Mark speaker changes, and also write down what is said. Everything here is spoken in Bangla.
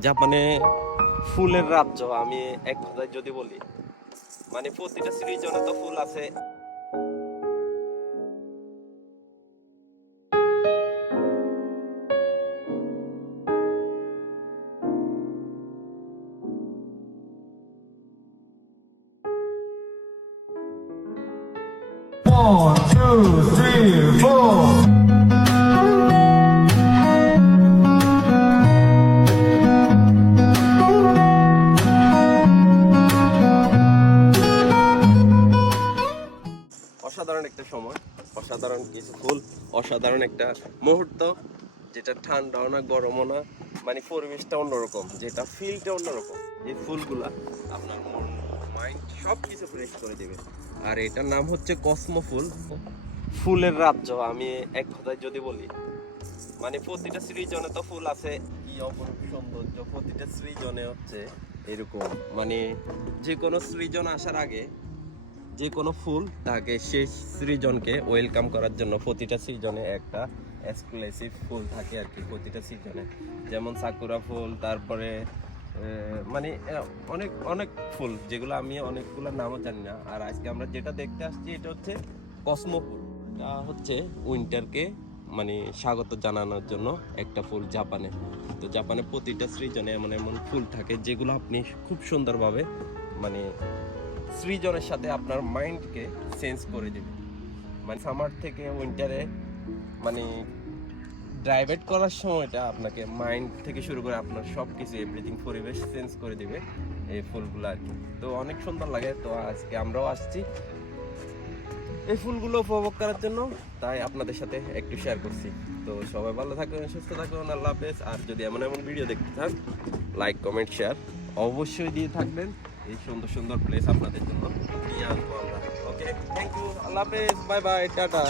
Speaker 1: জাপানে ফুলের রাজ্য আমি এক কথায় যদি বলি মানে প্রতিটা সিজনে তো ফুল আছে
Speaker 2: One, two, three, four.
Speaker 1: অসাধারণ একটা সময়, অসাধারণ কিছু ফুল অসাধারণ একটা মুহূর্ত, যেটা ঠান্ডাও না, গরমও না মানে পরিবেশটা অন্যরকম, যেটা ফিলটা অন্যরকম। এই ফুলগুলা আপনার মন মাইন্ড সব কিছু ফ্রেশ করে দেবে। আর এটার নাম হচ্ছে কসমো ফুল। ফুলের রাজ্য, আমি এক কথায় যদি বলি মানে প্রতিটা সৃজনে তো ফুল আছে, কি অপরূপ সৌন্দর্য, প্রতিটা সৃজনে হচ্ছে এরকম। মানে যে কোনো সৃজন আসার আগে যে কোনো ফুল তাকে সেই সৃজনকে ওয়েলকাম করার জন্য প্রতিটা সিজনে একটা এক্সক্লুসিভ ফুল থাকে আর কি, প্রতিটা সিজনে। যেমন সাকুরা ফুল, তারপরে মানে অনেক অনেক ফুল, যেগুলো আমি অনেকগুলো নামও জানি না। আর আজকে আমরা যেটা দেখতে আসছি, এটা হচ্ছে কসমো ফুল। এটা হচ্ছে উইন্টারকে মানে স্বাগত জানানোর জন্য একটা ফুল জাপানে। তো জাপানে প্রতিটা সৃজনে এমন এমন ফুল থাকে, যেগুলো আপনি খুব সুন্দরভাবে মানে সৃজনের সাথে আপনার মাইন্ডকে চেঞ্জ করে দেবে। মানে সামার থেকে উইন্টারে মানে ড্রাইভেট করার সময়টা আপনাকে মাইন্ড থেকে শুরু করে আপনার সব কিছু এভরিথিং পরিবেশ চেঞ্জ করে দেবে এই ফুলগুলো আর কি। তো অনেক সুন্দর লাগে। তো আজকে আমরাও আসছি এই ফুলগুলো উপভোগ করার জন্য। তাই আপনাদের সাথে একটু শেয়ার করছি। তো সবাই ভালো থাকুন, সুস্থ থাকুন, আল্লাহ হাফেজ। আর যদি এমন এমন ভিডিও দেখতে চান লাইক কমেন্ট শেয়ার অবশ্যই দিয়ে থাকবেন। এই সুন্দর সুন্দর প্লেস আপনাদের জন্য। নিয়ে আসব আমরা। ওকে থ্যাংক ইউ আল্লাহ হাফেজ। Bye bye tata.